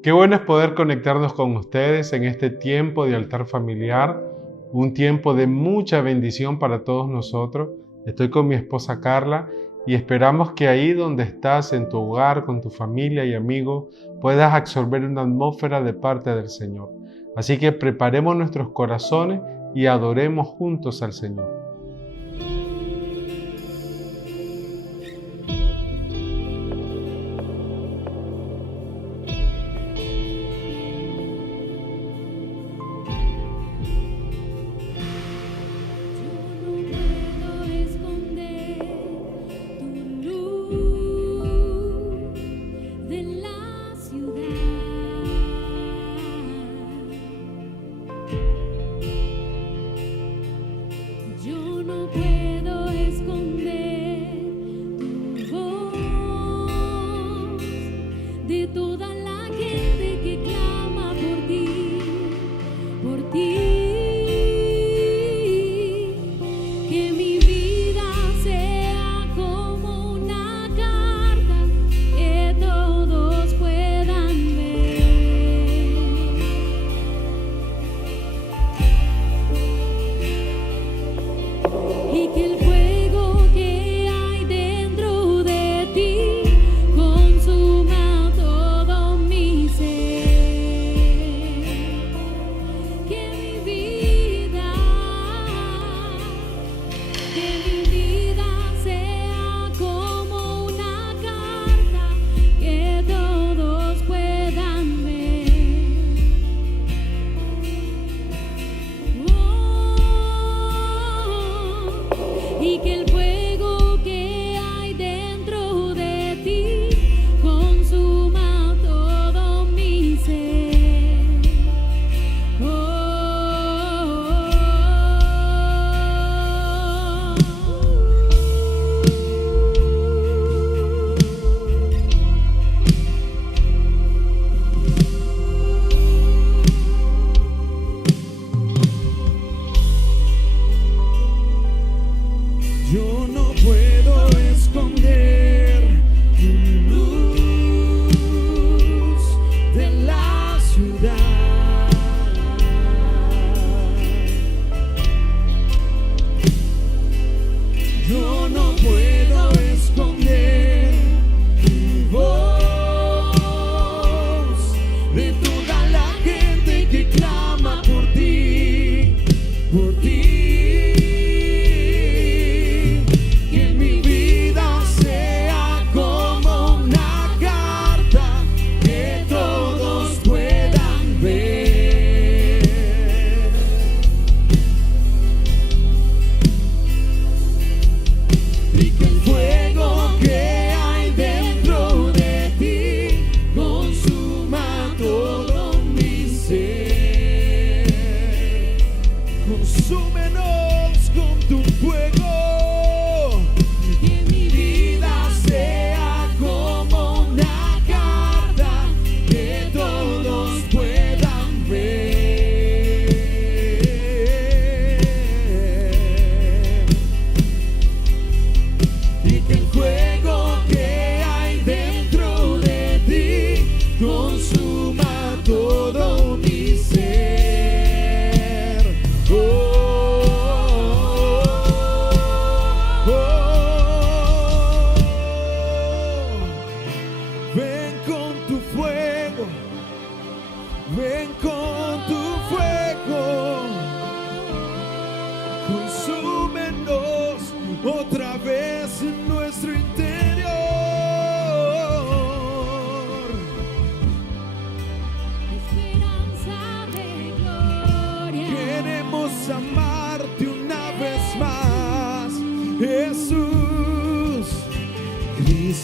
Qué bueno es poder conectarnos con ustedes en este tiempo de altar familiar, un tiempo de mucha bendición para todos nosotros. Estoy con mi esposa Carla y esperamos que ahí donde estás, en tu hogar, con tu familia y amigos, puedas absorber una atmósfera de parte del Señor. Así que preparemos nuestros corazones y adoremos juntos al Señor.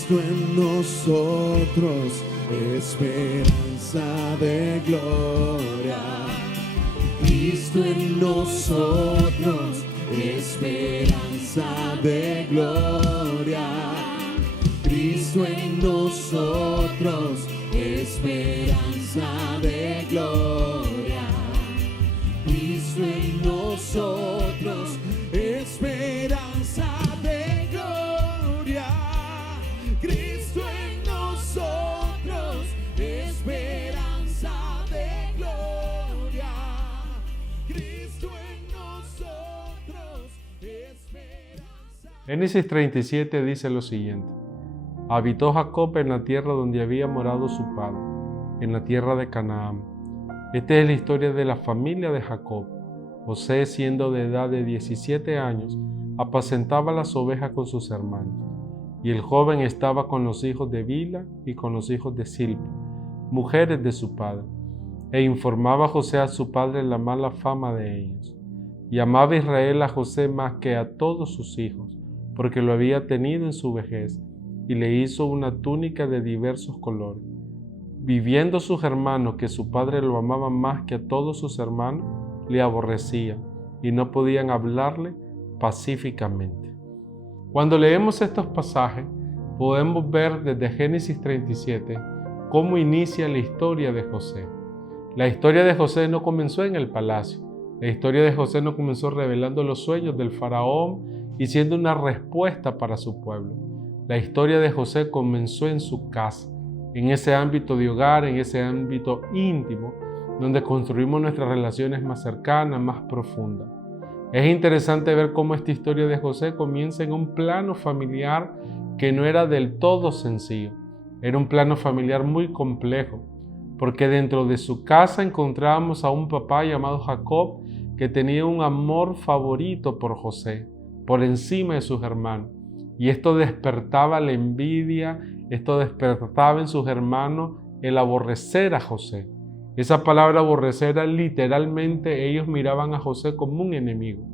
Cristo en nosotros, esperanza de gloria. Cristo en nosotros, esperanza de gloria. Cristo en nosotros, esperanza de gloria. Cristo en nosotros, esperanza de gloria. Cristo en nosotros, esperanza. Génesis 37 dice lo siguiente: habitó Jacob en la tierra donde había morado su padre, en la tierra de Canaán. Esta es la historia de la familia de Jacob. José, siendo de edad de 17 años, apacentaba las ovejas con sus hermanos, y el joven estaba con los hijos de Bilha y con los hijos de Silpa, mujeres de su padre, e informaba José a su padre la mala fama de ellos. Y amaba Israel a José más que a todos sus hijos, porque lo había tenido en su vejez, y le hizo una túnica de diversos colores. Viviendo sus hermanos que su padre lo amaba más que a todos sus hermanos, le aborrecían y no podían hablarle pacíficamente. Cuando leemos estos pasajes, podemos ver desde Génesis 37 cómo inicia la historia de José. La historia de José no comenzó en el palacio. La historia de José no comenzó revelando los sueños del faraón y siendo una respuesta para su pueblo. La historia de José comenzó en su casa, en ese ámbito de hogar, en ese ámbito íntimo, donde construimos nuestras relaciones más cercanas, más profundas. Es interesante ver cómo esta historia de José comienza en un plano familiar que no era del todo sencillo. Era un plano familiar muy complejo, porque dentro de su casa encontrábamos a un papá llamado Jacob que tenía un amor favorito por José, por encima de sus hermanos. Y esto despertaba la envidia, esto despertaba en sus hermanos el aborrecer a José. Esa palabra aborrecer, literalmente ellos miraban a José como un enemigo.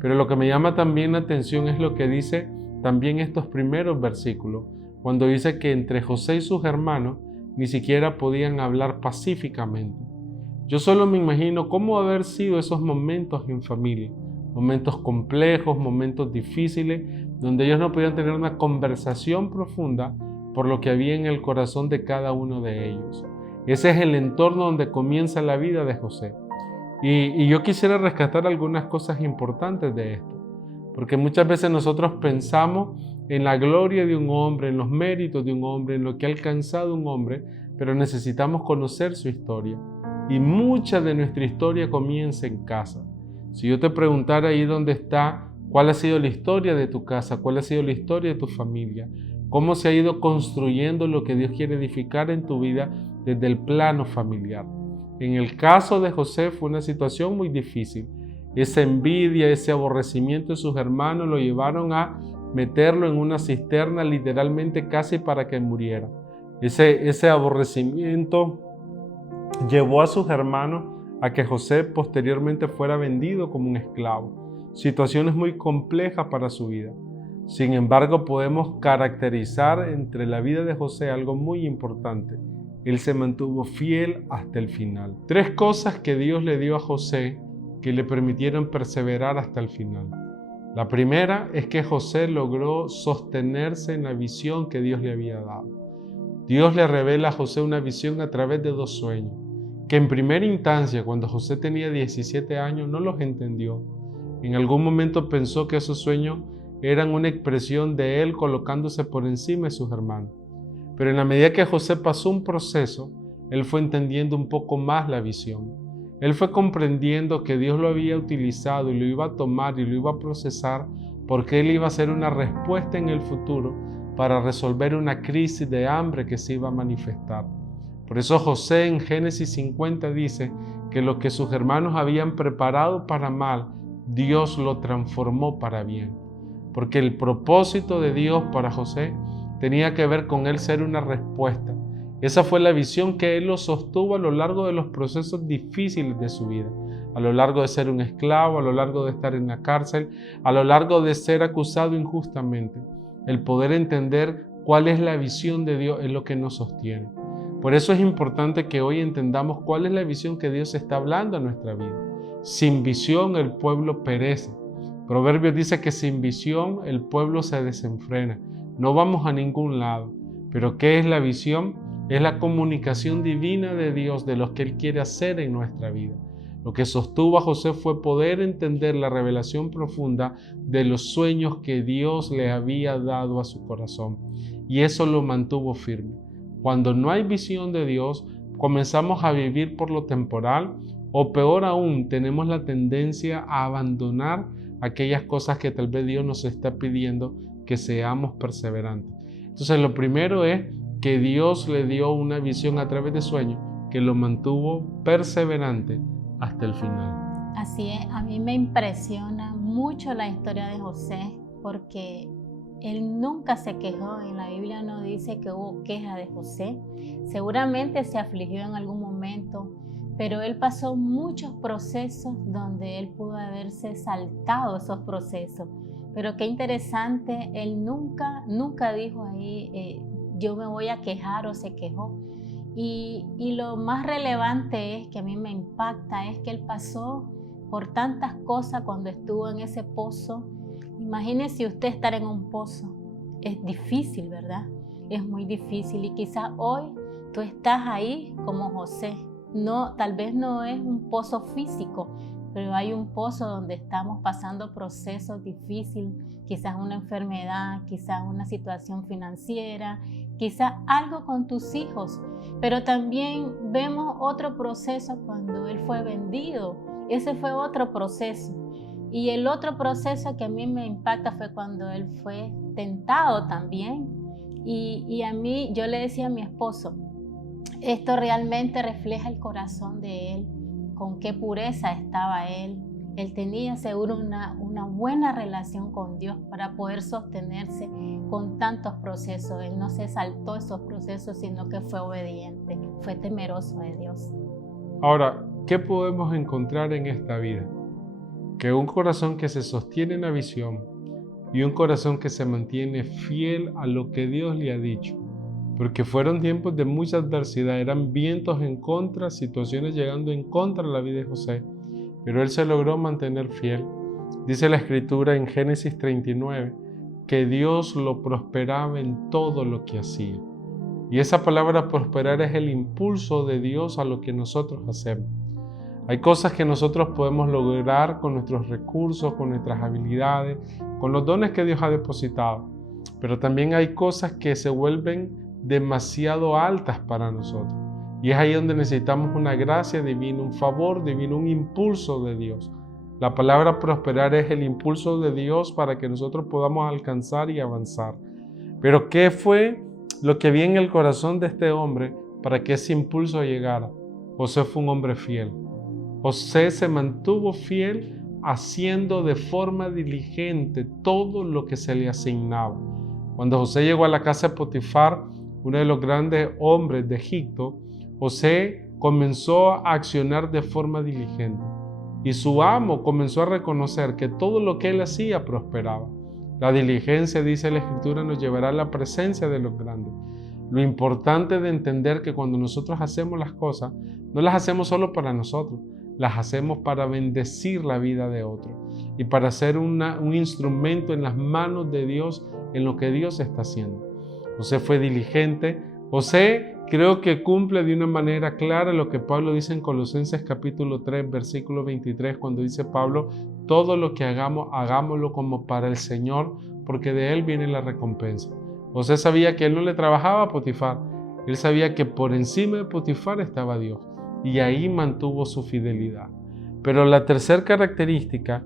Pero lo que me llama también la atención es lo que dice también estos primeros versículos, cuando dice que entre José y sus hermanos ni siquiera podían hablar pacíficamente. Yo solo me imagino cómo haber sido esos momentos en familia, momentos complejos, momentos difíciles, donde ellos no podían tener una conversación profunda por lo que había en el corazón de cada uno de ellos. Ese es el entorno donde comienza la vida de José. Y yo quisiera rescatar algunas cosas importantes de esto, porque muchas veces nosotros pensamos en la gloria de un hombre, en los méritos de un hombre, en lo que ha alcanzado un hombre, pero necesitamos conocer su historia. Y mucha de nuestra historia comienza en casa. Si yo te preguntara ahí dónde está, cuál ha sido la historia de tu casa, cuál ha sido la historia de tu familia, cómo se ha ido construyendo lo que Dios quiere edificar en tu vida desde el plano familiar. En el caso de José fue una situación muy difícil. Esa envidia, ese aborrecimiento de sus hermanos lo llevaron a meterlo en una cisterna literalmente casi para que muriera. Ese aborrecimiento llevó a sus hermanos a que José posteriormente fuera vendido como un esclavo. Situaciones muy complejas para su vida. Sin embargo, podemos caracterizar entre la vida de José algo muy importante. Él se mantuvo fiel hasta el final. 3 cosas que Dios le dio a José que le permitieron perseverar hasta el final. La primera es que José logró sostenerse en la visión que Dios le había dado. Dios le revela a José una visión a través de 2 sueños, que en primera instancia, cuando José tenía 17 años, no los entendió. En algún momento pensó que esos sueños eran una expresión de él colocándose por encima de sus hermanos. Pero en la medida que José pasó un proceso, él fue entendiendo un poco más la visión. Él fue comprendiendo que Dios lo había utilizado y lo iba a tomar y lo iba a procesar porque él iba a ser una respuesta en el futuro para resolver una crisis de hambre que se iba a manifestar. Por eso José en Génesis 50 dice que lo que sus hermanos habían preparado para mal, Dios lo transformó para bien. Porque el propósito de Dios para José tenía que ver con él ser una respuesta. Esa fue la visión que él lo sostuvo a lo largo de los procesos difíciles de su vida, a lo largo de ser un esclavo, a lo largo de estar en la cárcel, a lo largo de ser acusado injustamente. El poder entender cuál es la visión de Dios es lo que nos sostiene. Por eso es importante que hoy entendamos cuál es la visión que Dios está hablando a nuestra vida. Sin visión el pueblo perece. Proverbios dice que sin visión el pueblo se desenfrena. No vamos a ningún lado. Pero ¿qué es la visión? Es la comunicación divina de Dios de lo que Él quiere hacer en nuestra vida. Lo que sostuvo a José fue poder entender la revelación profunda de los sueños que Dios le había dado a su corazón. Y eso lo mantuvo firme. Cuando no hay visión de Dios, comenzamos a vivir por lo temporal o peor aún, tenemos la tendencia a abandonar aquellas cosas que tal vez Dios nos está pidiendo que seamos perseverantes. Entonces lo primero es que Dios le dio una visión a través de sueños que lo mantuvo perseverante hasta el final. Así es, a mí me impresiona mucho la historia de José porque él nunca se quejó. En la Biblia no dice que hubo queja de José. Seguramente se afligió en algún momento, pero él pasó muchos procesos donde él pudo haberse saltado esos procesos. Pero qué interesante, él nunca dijo ahí, yo me voy a quejar, o se quejó. Y lo más relevante es, que a mí me impacta, es que él pasó por tantas cosas cuando estuvo en ese pozo. Imagínese usted estar en un pozo. Es difícil, ¿verdad? Es muy difícil, y quizás hoy tú estás ahí como José. No, tal vez no es un pozo físico, pero hay un pozo donde estamos pasando procesos difíciles, quizás una enfermedad, quizás una situación financiera, quizás algo con tus hijos. Pero también vemos otro proceso cuando él fue vendido. Ese fue otro proceso. Y el otro proceso que a mí me impacta fue cuando él fue tentado también. Y a mí, yo le decía a mi esposo, esto realmente refleja el corazón de él, con qué pureza estaba él. Él tenía seguro una buena relación con Dios para poder sostenerse con tantos procesos. Él no se saltó esos procesos, sino que fue obediente, fue temeroso de Dios. Ahora, ¿qué podemos encontrar en esta vida? Que un corazón que se sostiene en la visión y un corazón que se mantiene fiel a lo que Dios le ha dicho. Porque fueron tiempos de mucha adversidad, eran vientos en contra, situaciones llegando en contra de la vida de José, pero él se logró mantener fiel. Dice la Escritura en Génesis 39 que Dios lo prosperaba en todo lo que hacía. Y esa palabra prosperar es el impulso de Dios a lo que nosotros hacemos. Hay cosas que nosotros podemos lograr con nuestros recursos, con nuestras habilidades, con los dones que Dios ha depositado, pero también hay cosas que se vuelven demasiado altas para nosotros. Y es ahí donde necesitamos una gracia divina, un favor divino, un impulso de Dios. La palabra prosperar es el impulso de Dios para que nosotros podamos alcanzar y avanzar. Pero ¿qué fue lo que había en el corazón de este hombre para que ese impulso llegara? José fue un hombre fiel. José se mantuvo fiel haciendo de forma diligente todo lo que se le asignaba. Cuando José llegó a la casa de Potifar, uno de los grandes hombres de Egipto, José comenzó a accionar de forma diligente. Y su amo comenzó a reconocer que todo lo que él hacía prosperaba. La diligencia, dice la Escritura, nos llevará a la presencia de los grandes. Lo importante de entender que cuando nosotros hacemos las cosas, no las hacemos solo para nosotros, las hacemos para bendecir la vida de otros y para ser un instrumento en las manos de Dios en lo que Dios está haciendo. José fue diligente. José creo que cumple de una manera clara lo que Pablo dice en Colosenses capítulo 3, versículo 23, cuando dice Pablo, todo lo que hagamos, hagámoslo como para el Señor, porque de Él viene la recompensa. José sabía que él no le trabajaba a Potifar, él sabía que por encima de Potifar estaba Dios, y ahí mantuvo su fidelidad. Pero la tercera característica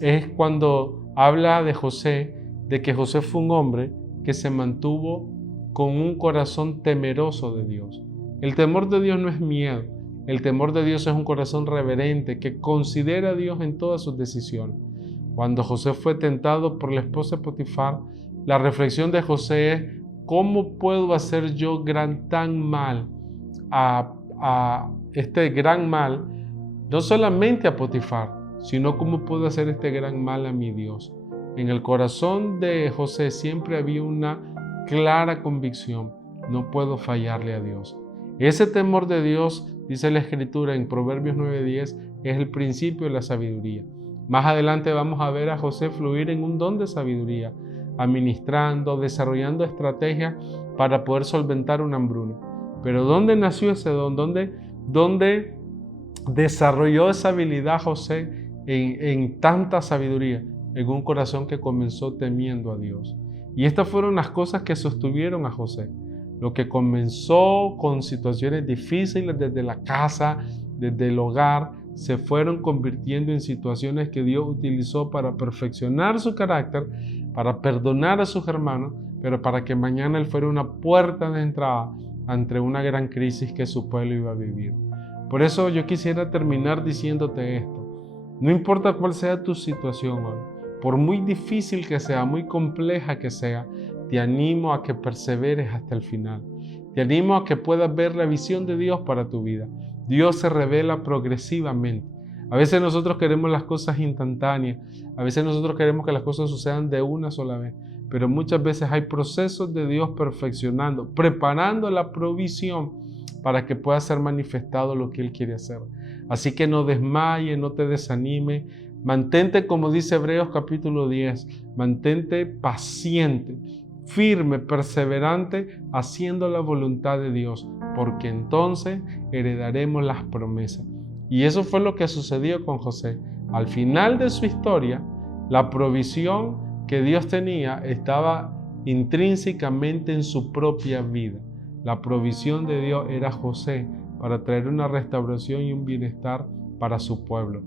es cuando habla de José, de que José fue un hombre que se mantuvo con un corazón temeroso de Dios. El temor de Dios no es miedo, el temor de Dios es un corazón reverente que considera a Dios en todas sus decisiones. Cuando José fue tentado por la esposa de Potifar, la reflexión de José es, ¿cómo puedo hacer yo tan mal a este gran mal, no solamente a Potifar, sino cómo puedo hacer este gran mal a mi Dios? En el corazón de José siempre había una clara convicción, no puedo fallarle a Dios. Ese temor de Dios, dice la Escritura en Proverbios 9:10, es el principio de la sabiduría. Más adelante vamos a ver a José fluir en un don de sabiduría, administrando, desarrollando estrategias para poder solventar una hambruna. Pero ¿dónde nació ese don? ¿Dónde desarrolló esa habilidad José en tanta sabiduría? En un corazón que comenzó temiendo a Dios. Y estas fueron las cosas que sostuvieron a José. Lo que comenzó con situaciones difíciles desde la casa, desde el hogar, se fueron convirtiendo en situaciones que Dios utilizó para perfeccionar su carácter, para perdonar a sus hermanos, pero para que mañana Él fuera una puerta de entrada ante una gran crisis que su pueblo iba a vivir. Por eso yo quisiera terminar diciéndote esto. No importa cuál sea tu situación hoy, por muy difícil que sea, muy compleja que sea, te animo a que perseveres hasta el final. Te animo a que puedas ver la visión de Dios para tu vida. Dios se revela progresivamente. A veces nosotros queremos las cosas instantáneas, a veces nosotros queremos que las cosas sucedan de una sola vez, pero muchas veces hay procesos de Dios perfeccionando, preparando la provisión para que pueda ser manifestado lo que Él quiere hacer. Así que no desmayes, no te desanimes, mantente, como dice Hebreos capítulo 10, mantente paciente, firme, perseverante, haciendo la voluntad de Dios, porque entonces heredaremos las promesas. Y eso fue lo que sucedió con José. Al final de su historia, la provisión que Dios tenía estaba intrínsecamente en su propia vida. La provisión de Dios era José para traer una restauración y un bienestar para su pueblo.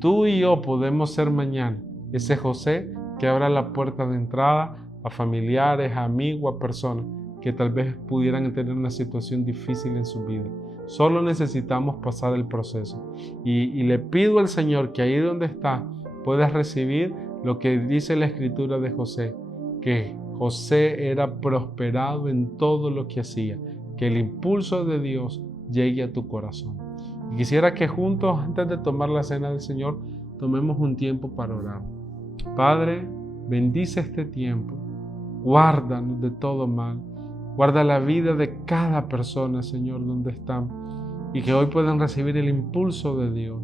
Tú y yo podemos ser mañana ese José que abra la puerta de entrada a familiares, a amigos, a personas que tal vez pudieran tener una situación difícil en su vida. Solo necesitamos pasar el proceso. Y le pido al Señor que ahí donde está puedas recibir lo que dice la Escritura de José, que José era prosperado en todo lo que hacía, que el impulso de Dios llegue a tu corazón. Y quisiera que juntos, antes de tomar la cena del Señor, tomemos un tiempo para orar. Padre, bendice este tiempo, guárdanos de todo mal, guarda la vida de cada persona, Señor, donde están, y que hoy puedan recibir el impulso de Dios,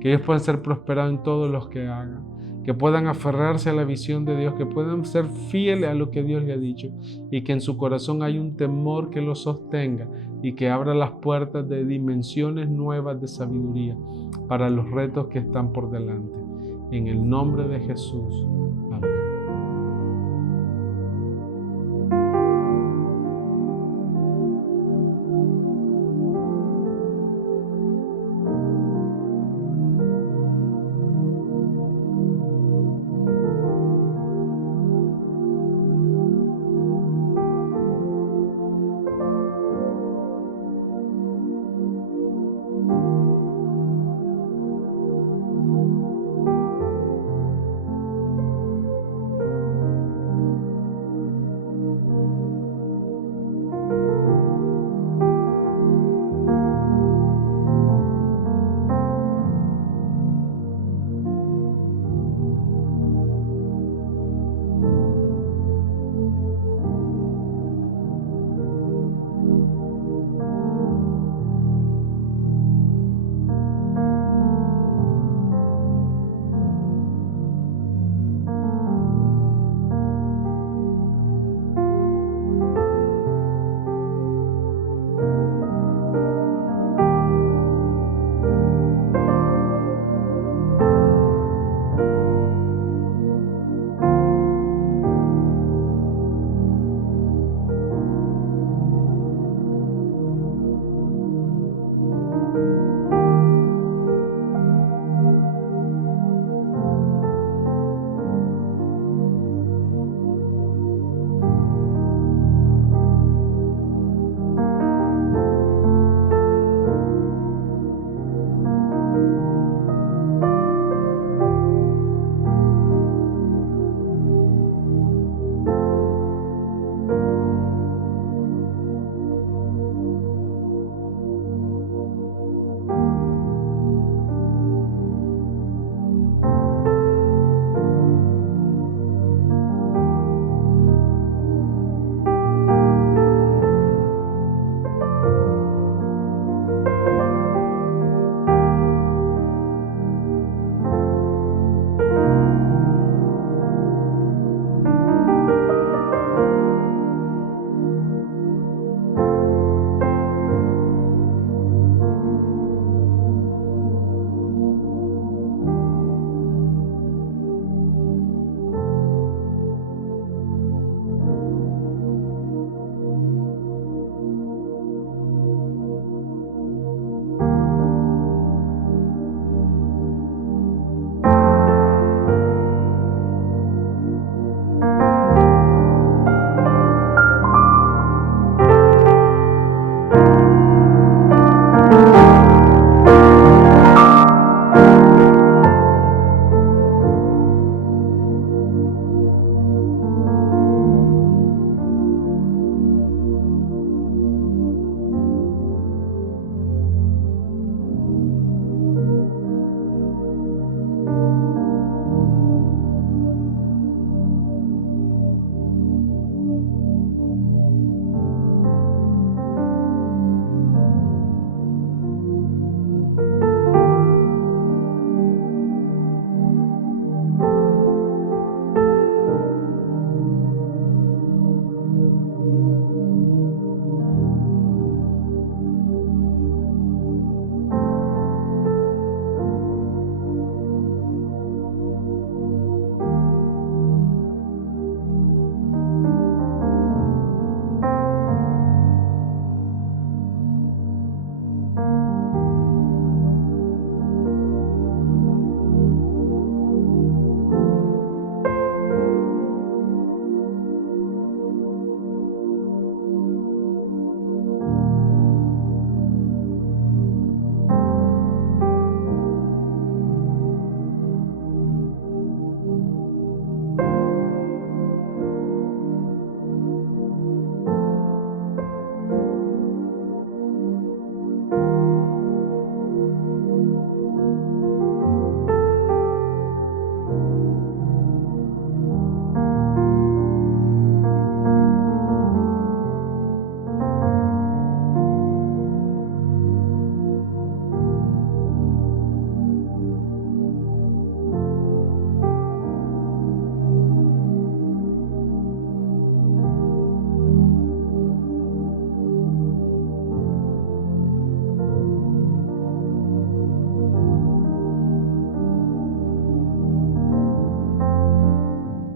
que ellos puedan ser prosperados en todos los que hagan, que puedan aferrarse a la visión de Dios, que puedan ser fieles a lo que Dios le ha dicho, y que en su corazón hay un temor que los sostenga y que abra las puertas de dimensiones nuevas de sabiduría para los retos que están por delante. En el nombre de Jesús. Amén.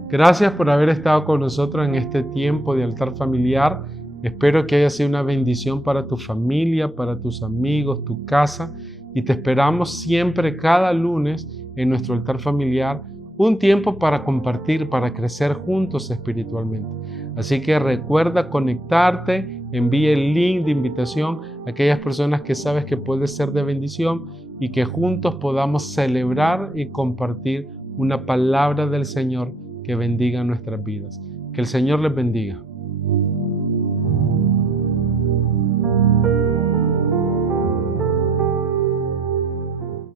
Gracias por haber estado con nosotros en este tiempo de altar familiar. Espero que haya sido una bendición para tu familia, para tus amigos, tu casa, y te esperamos siempre cada lunes en nuestro altar familiar, un tiempo para compartir, para crecer juntos espiritualmente. Así que recuerda conectarte, envíe el link de invitación a aquellas personas que sabes que puede ser de bendición y que juntos podamos celebrar y compartir una palabra del Señor que bendiga nuestras vidas. Que el Señor les bendiga.